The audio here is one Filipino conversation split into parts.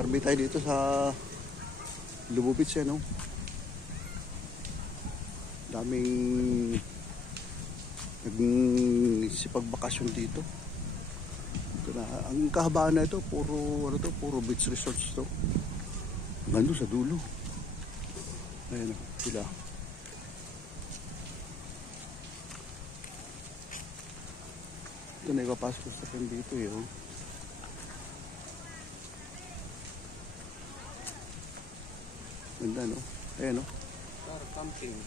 Survey tayo dito sa Lubo Beach, no? Daming nagsipagbakasyon dito. Ito na, ang kahabaan na ito, puro beach resorts to. Hanggang sa dulo. Ayan sila. Ito na ipapasok sa akin dito yun. Ganda, no? Ayan, no?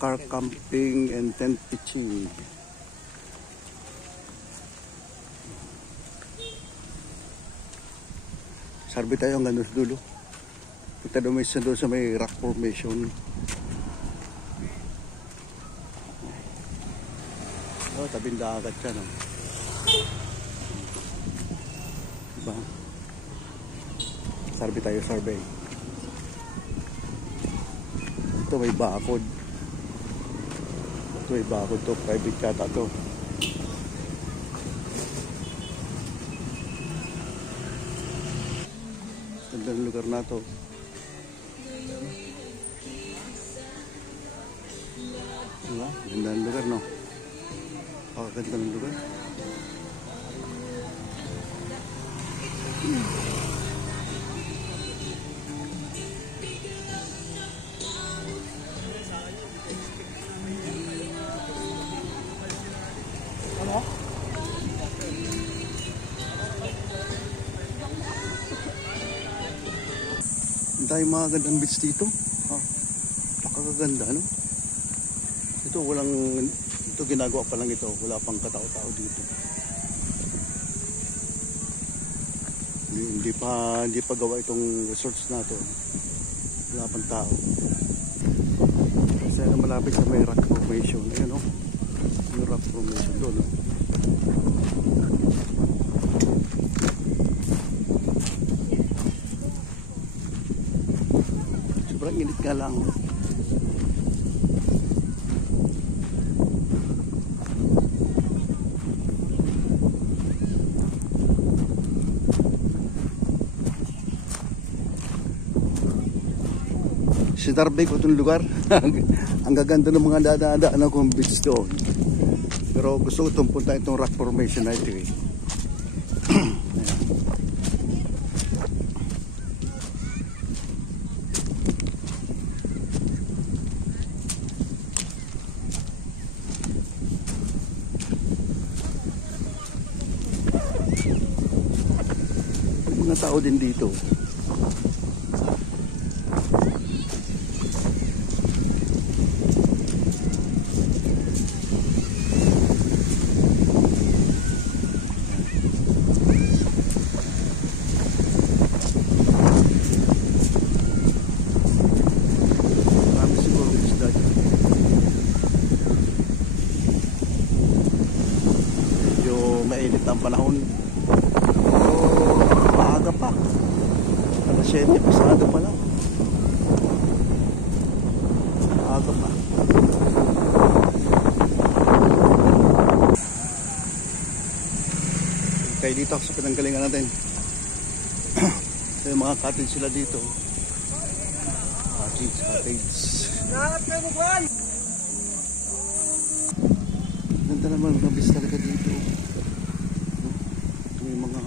Car camping and tent pitching. Sarbi tayo hanggang sa dulo. Punta doon sa may rock formation. Oh, tabing dagat siya, no? Diba? Sarbi tayo, survey. Ito may bakod. Ito may bakod to. Private yata to. Gandang lugar na to. Diba? Gandang lugar, no? Pakagandang lugar. Ang tayo mga gandang beach dito. Nakakaganda, no? Ito ginagawa pa lang ito. Wala pang katao-tao dito. Hindi pa gawa itong resorts na to. Wala pang tao. Kasi malapit sa may rock formation. Ayan, no? Yung rock formation doon, no? Sobrang init nga lang. Sinarbay ko itong lugar. Ang gaganda ng mga dadaan akong beach doon. Pero gusto ko itong punta itong rock formation na ito, eh. Mga tao din dito. Mainit ang panahon. Pero maaga pa. Alas 7, pasado pa lang. Maaga pa. Kaya dito ako sa pinanggalingan natin. May mga cottage sila dito. Cottage. Ganda naman mga bis talaga dito. May mga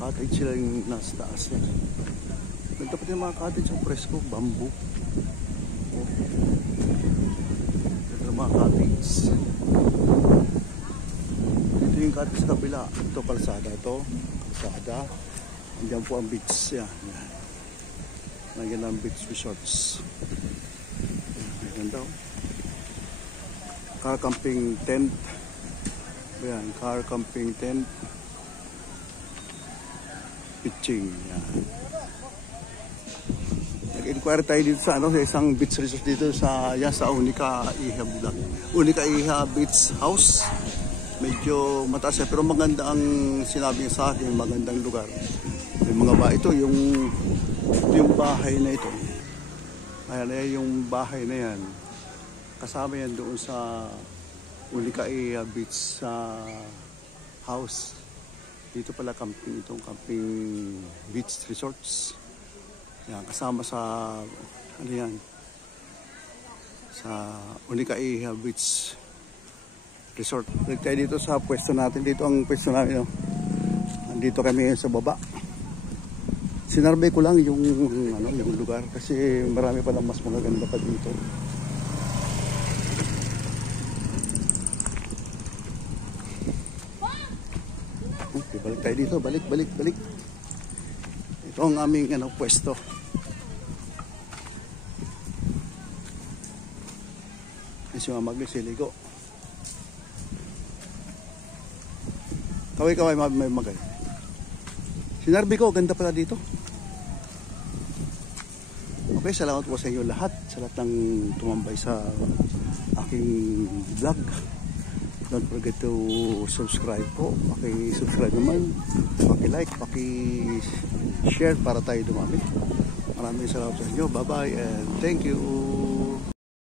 cottage sila yung nasa taas yan. Ganda pati yung mga cottage ang presko, bamboo. Ganda yung mga cottage. Ito yung cottage sa kabila. Ito kalsada ito. Kalsada. Andiyan po ang beach. Yan. Nandiyan ang beach resorts. Ganda. Car camping tent. Ayan, car camping tent. Pitching. Yan. Nag-inquire tayo dito sa isang beach resort dito sa Unica Iha Vlog. Unica Iha Beach House. Medyo mataas pero maganda ang sinabi niya sa akin, magandang lugar. May mga bahay ito, yung bahay na ito. Ayan, yung bahay na yan. Kasama yan doon sa Unica Iha Beach house. Dito pala camping, itong camping Beach Resorts. Yan, kasama sa ano yan, sa Unicaiha Beach Resort. Balik tayo dito sa pwesto natin. Dito ang pwesto namin. Andito kami sa baba. Sinarvey ko lang yung lugar kasi marami pa lang mas magaganda pa dito. Okay, balik tayo dito. Balik. Ito ang aming pwesto. Kasi magsiligo. Kaway may magay. Sinarvey ko, ganda pala dito. Okay, salamat po sa inyo lahat. Sa lahat ng tumambay sa aking vlog. Don't forget to subscribe po. Paki-subscribe naman. Paki-like, paki-share para tayo dumami. Maraming salamat sa inyo. Bye-bye and thank you.